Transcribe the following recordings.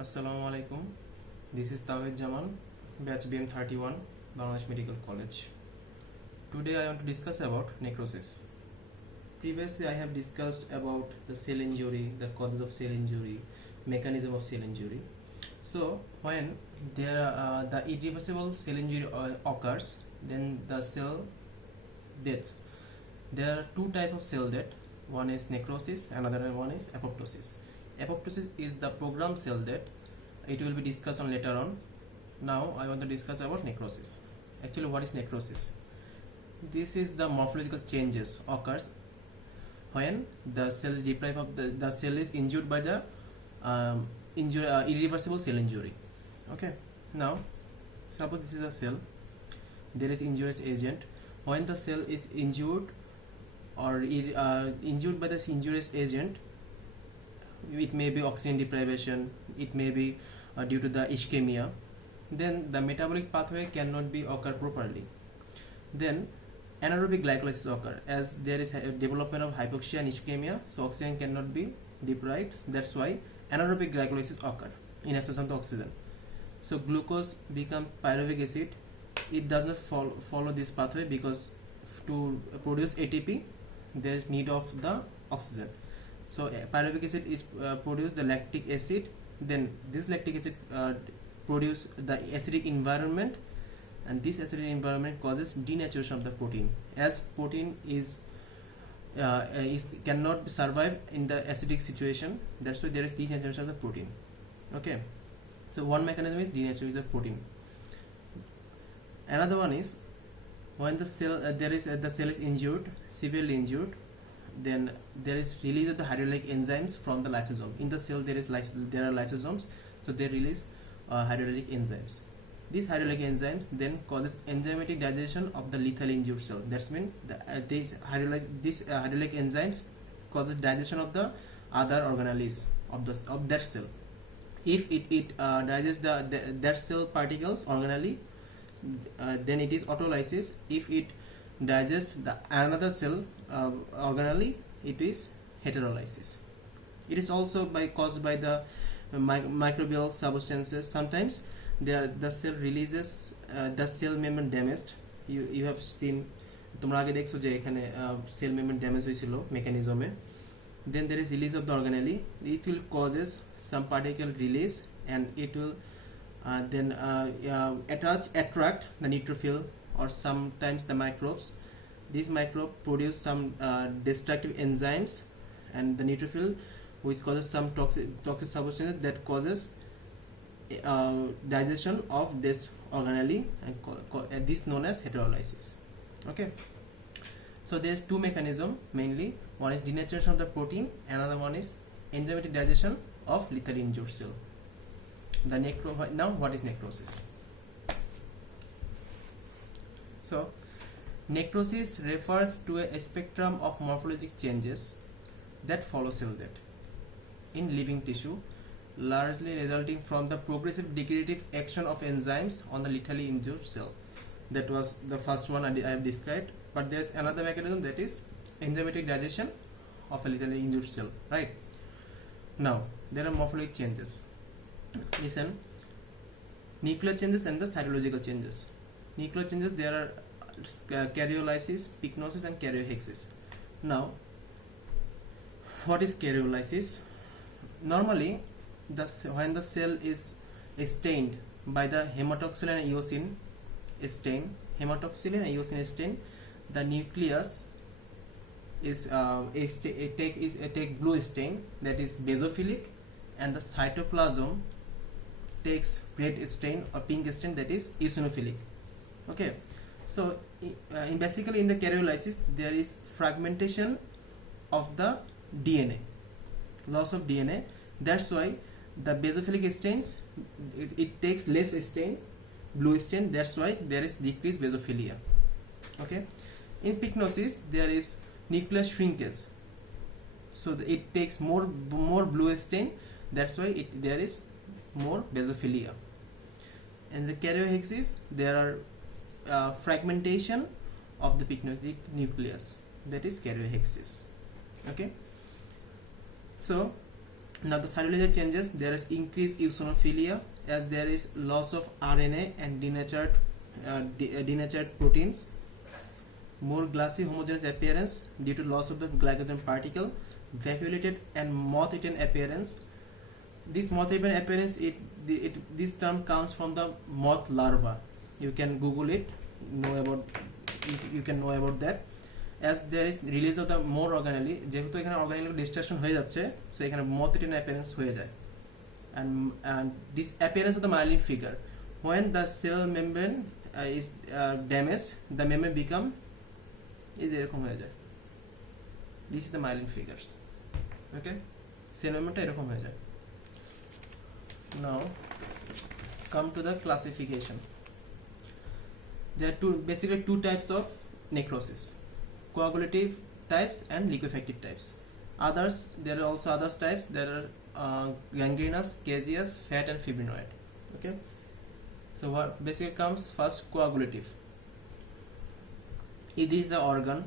Assalamu alaikum. This is Tawhid Jamal, batch BM31, Bangladesh Medical College. Today I want to discuss about necrosis. Previously I have discussed about the cell injury, the causes of cell injury, mechanism of cell injury. So when the irreversible cell injury occurs, then the cell deaths. There are two types of cell death. One is necrosis, another one is apoptosis. Apoptosis is the programmed cell death. It will be discussed on later on. Now I want to discuss about necrosis. Actually, what is necrosis? This is the morphological changes occurs when the cell is deprived of the cell is injured by the irreversible cell injury. Okay. Now, suppose this is a cell. There is injurious agent. When the cell is injured or injured by this injurious agent, it may be oxygen deprivation, it may be due to the ischemia, then the metabolic pathway cannot be occur properly. Then anaerobic glycolysis occur as there is a development of hypoxia and ischemia, so oxygen cannot be deprived. That's why anaerobic glycolysis occur in absence of the oxygen. So glucose become pyruvic acid. It does not follow this pathway because to produce ATP there is need of the oxygen. So pyruvic acid is produce the lactic acid. Then this lactic acid produce the acidic environment, and this acidic environment causes denaturation of the protein. As protein is cannot survive in the acidic situation, that's why there is denaturation of the protein. Okay, so one mechanism is denaturation of the protein. Another one is when the cell the cell is injured, severely injured, then there is release of the hydrolytic enzymes from the lysosome. In the cell there are lysosomes, so they release hydrolytic enzymes. These hydrolytic enzymes then causes enzymatic digestion of the lethally injured cell. That's mean these hydrolytic enzymes causes digestion of the other organelles of that cell. If it digests that cell particles organelle, then it is autolysis. If it digests the another cell organelle, it is heterolysis. It is also caused by the microbial substances. Sometimes the cell releases the cell membrane damaged. You have seen, তোমরা আগে দেখছো যে এখানে cell membrane damage হয়েছিল mechanism A. Then there is release of the organelle. It will causes some particle release, and it will then attract the neutrophil or sometimes the microbes. These microbes produce some destructive enzymes, and the neutrophil, which causes some toxic substances that causes digestion of this organelle, and this known as heterolysis. Okay, so there's two mechanisms mainly. One is denaturation of the protein, another one is enzymatic digestion of lethally injured cell. Now what is necrosis? So necrosis refers to a spectrum of morphologic changes that follow cell death in living tissue, largely resulting from the progressive degradative action of enzymes on the lethally injured cell. That was the first one I have described, but there is another mechanism, that is enzymatic digestion of the lethally injured cell. Right? Now there are morphologic changes. Listen, nuclear changes and the cytological changes. Nuclear changes, there are karyolysis, pycnosis, and karyohexis. Now, what is karyolysis? Normally, when the cell is stained by the hematoxylin and eosin stain, the nucleus is take blue stain, that is basophilic, and the cytoplasm takes red stain or pink stain, that is eosinophilic. Okay, so basically in the karyolysis there is fragmentation of the DNA, loss of DNA. That's why the basophilic stains, it takes less stain, blue stain. That's why there is decreased basophilia. Okay, in pycnosis there is nuclear shrinkage, so it takes more blue stain. That's why there is more basophilia. And the karyohexis, there are fragmentation of the pycnotic nucleus, that is karyohexis. Okay, so Now the cytology changes. There is increased eosinophilia as there is loss of RNA and denatured proteins. More glassy homogeneous appearance due to loss of the glycogen particle. Vacuolated and moth-eaten appearance. This moth-eaten appearance, this term comes from the moth larva. You can Google it. You can know about that. As there is release of the more organelle, যেহেতু এখানে organelle destruction হয়ে যাচ্ছে, so এখানে moth-eaten appearance হয়ে যায়. And this appearance of the myelin figure, when the cell membrane is damaged, the membrane become is এরকম হয়ে যায়. This is the myelin figures. Okay, cell membrane এরকম হয়ে যায়. Now come to the classification. There are basically two types of necrosis: coagulative types and liquefactive types. There are also other types. There are gangrenous, caseous, fat and fibrinoid. Okay, so what basically comes first? Coagulative. If this is an organ,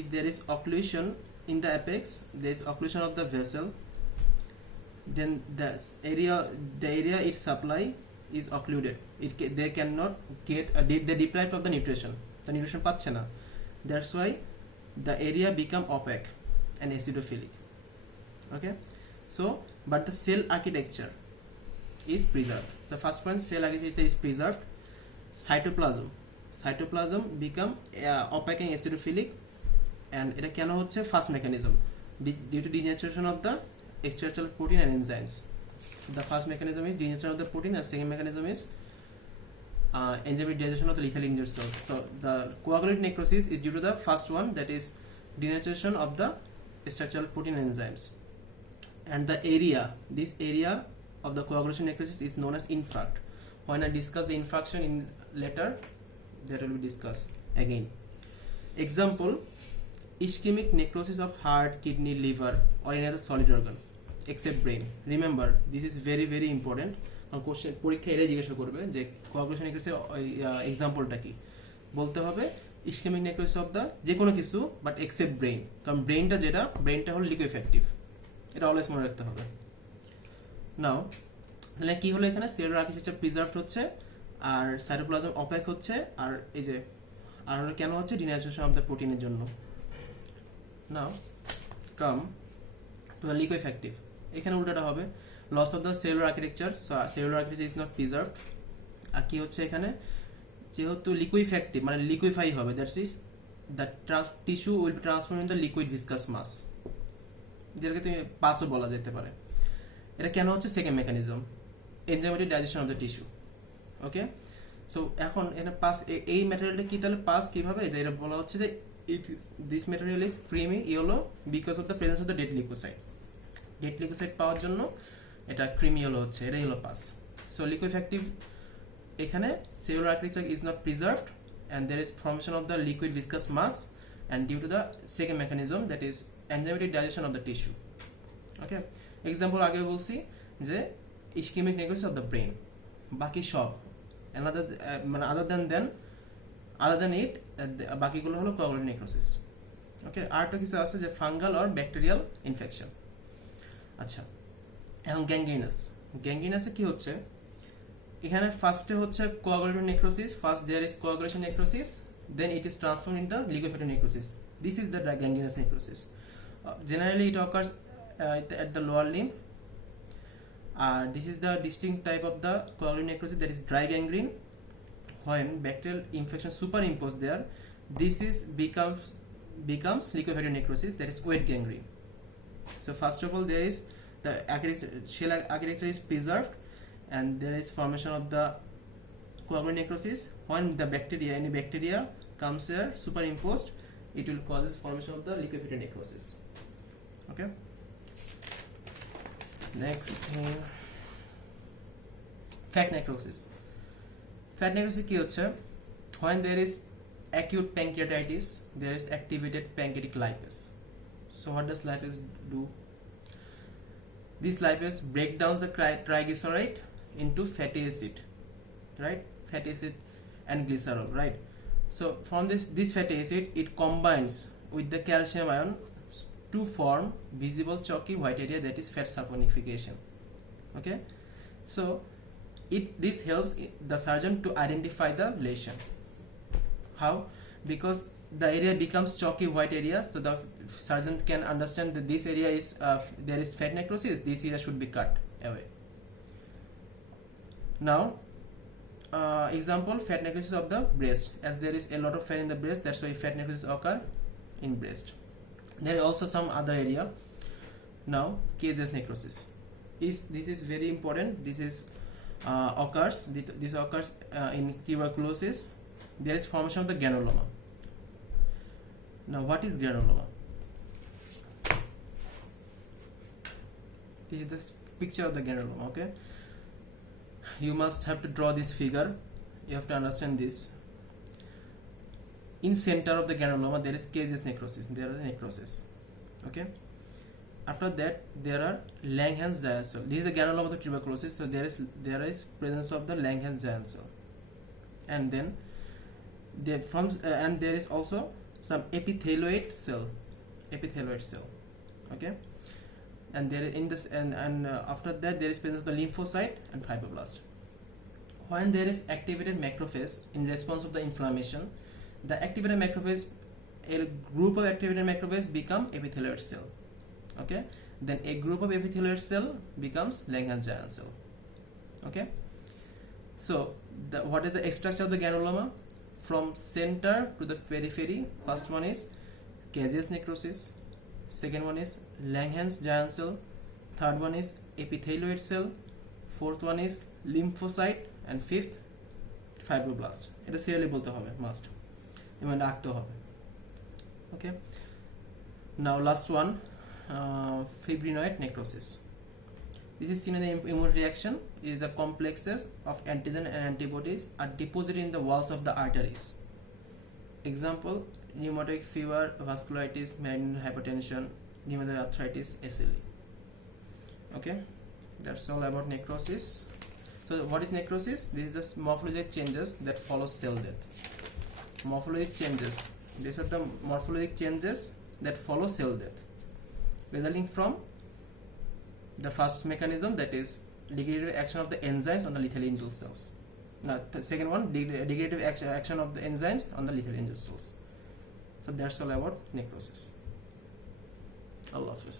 if there is occlusion in the apex, there is occlusion of the vessel, then the area it supply is occluded. They cannot get they deprived of the nutrition. The nutrition পাচ্ছে না. That's why the area become opaque and acidophilic. Okay, so but the cell architecture is preserved. So first point, cell architecture is preserved. Cytoplasm become opaque and acidophilic, and এটা কেন হচ্ছে? First mechanism, due to denaturation of the extracellular protein and enzymes. The first mechanism is denaturation of the protein, and second mechanism is enzymatic digestion of the lethal injured cells. So the coagulative necrosis is due to the first one, that is denaturation of the extracellular protein and enzymes. And this area of the coagulation necrosis is known as infarct. When I discuss the infarction in later, that will be discussed again. Example: ischemic necrosis of heart, kidney, liver or any other solid organ except brain. Remember, this is very very important. Question পরীক্ষায় এটাই জিজ্ঞাসা করবে যে coagulation নেক্রোসিসের এক্সাম্পলটা কি বলতে হবে। Ischemic necrosis of the যে কোনো কিছু বাট এক্সেপ্ট ব্রেইন, কারণ ব্রেইনটা হলো লিকোইফ্যাক্টিভ, এটা অলওয়েজ মনে রাখতে হবে। নাও তাহলে কি হলো, এখানে সেলুলার আর্কিটেকচার প্রিজার্ভড হচ্ছে আর সাইটোপ্লাজম অপাক হচ্ছে, আর এই যে আর কেন হচ্ছে? ডিনাচুরেশন অফ দ্য প্রোটিনের জন্য। নাও কাম টু দ্য লিকোইফ্যাক্টিভ, এখানে উল্টাটা হবে, loss of the cellular architecture, so cellular architecture is not preserved. আর কি হচ্ছে এখানে, যেহেতু লিকুইফ্যাক্টিভ মানে লিকুইফাই হবে, that is the tissue will be transform in the liquid viscous mass, যেটাকে তুমি পাসও বলা যেতে পারে। এটা কেন হচ্ছে? Second mechanism, enzymatic digestion of the tissue. Okay, so এখন এটা পাস, এই ম্যাটেরিয়ালটা কি তাহলে পাস কিভাবে? এটা বলা হচ্ছে যে this material is creamy yellow because of the presence of the dead leucocyte. Dead leucocyte পাওয়ার জন্য এটা ক্রিমি ইয়েলো হচ্ছে, এটাই হলো পাস। সো লিকুইফ্যাক্টিভ, এখানে cellular architecture is not preserved and there is formation of the liquid viscous mass, and due to the second mechanism, that is enzymatic digestion of the tissue. Okay, example আগে বলছি যে ischemic necrosis of the brain, বাকি সব another মানে other than it বাকিগুলো হলো coagulative necrosis. Okay, আরেকটা কিছু আছে যে ফাঙ্গাল or ব্যাকটেরিয়াল ইনফেকশন। আচ্ছা, এখন গ্যাংগ্রিনাসে কি হচ্ছে? এখানে ফার্স্টে হচ্ছে coagulative necrosis, first there is coagulation necrosis, then it is transformed into liquefactive necrosis. This is the gangrenous necrosis. Generally it occurs at the lower limb. This is the distinct type of the coagulative necrosis, that is dry gangrene. When bacterial infection superimposed there, this is becomes liquefactive necrosis, that is wet gangrene. So first of all, there is the shell architecture is preserved, and there is formation of the coagulative necrosis. When the any bacteria comes here superimposed, it will causes formation of the liquefactive necrosis. Okay, next thing, fat necrosis. Fat necrosis কি হচ্ছে? When there is acute pancreatitis, there is activated pancreatic lipase. So what does lipase do? This lipase break down the triglyceride into fatty acid, right? Fatty acid and glycerol, right? So from this fatty acid, it combines with the calcium ion to form visible chalky white area, that is fat saponification. Okay, so this helps the surgeon to identify the lesion. How? Because the area becomes chalky white area, so the surgeon can understand that this area is there is fat necrosis, this area should be cut away. Now example, fat necrosis of the breast, as there is a lot of fat in the breast, that's why fat necrosis occur in breast. There is also some other area. Now cases necrosis, this is very important. This is occurs in tuberculosis. There is formation of the granuloma. Now what is granuloma? This is the picture of the granuloma. Okay, you must have to draw this figure. You have to understand this. In center of the granuloma there is cases necrosis. There is necrosis. Okay, after that there are Langerhans giant cell. This is the granuloma of the tuberculosis, so there is presence of the Langerhans giant cell, and then and there is also some epithelioid cell. Okay, and there in this and after that there is presence of the lymphocyte and fibroblast. When there is activated macrophage in response of the inflammation, the activated macrophage, a group of activated macrophage become epithelioid cell. Okay, then a group of epithelioid cell becomes Langerhans giant cell. Okay, so what is the structure of the granuloma? From center to the periphery, first one is caseous necrosis, second one is Langerhans giant cell, third one is epithelioid cell, fourth one is lymphocyte, and fifth fibroblast. এটা serially বলতে হবে, must এবং রাখতে হবে। Okay, now last one, fibrinoid necrosis. This is seen in the immune reaction. Is the complexes of antigen and antibodies are deposited in the walls of the arteries. Example, rheumatic fever, vasculitis, malignant hypertension, rheumatoid arthritis, SLE. Okay, that's all about necrosis. So what is necrosis? This is the morphologic changes that follow cell death. Morphologic changes. These are the morphologic changes that follow cell death, resulting from the first mechanism, that is degradative action of the enzymes on the lethal angel cells. Now the second one, degradative action of the enzymes on the lethal angel cells. So that's all about necrosis. Allah Hafiz.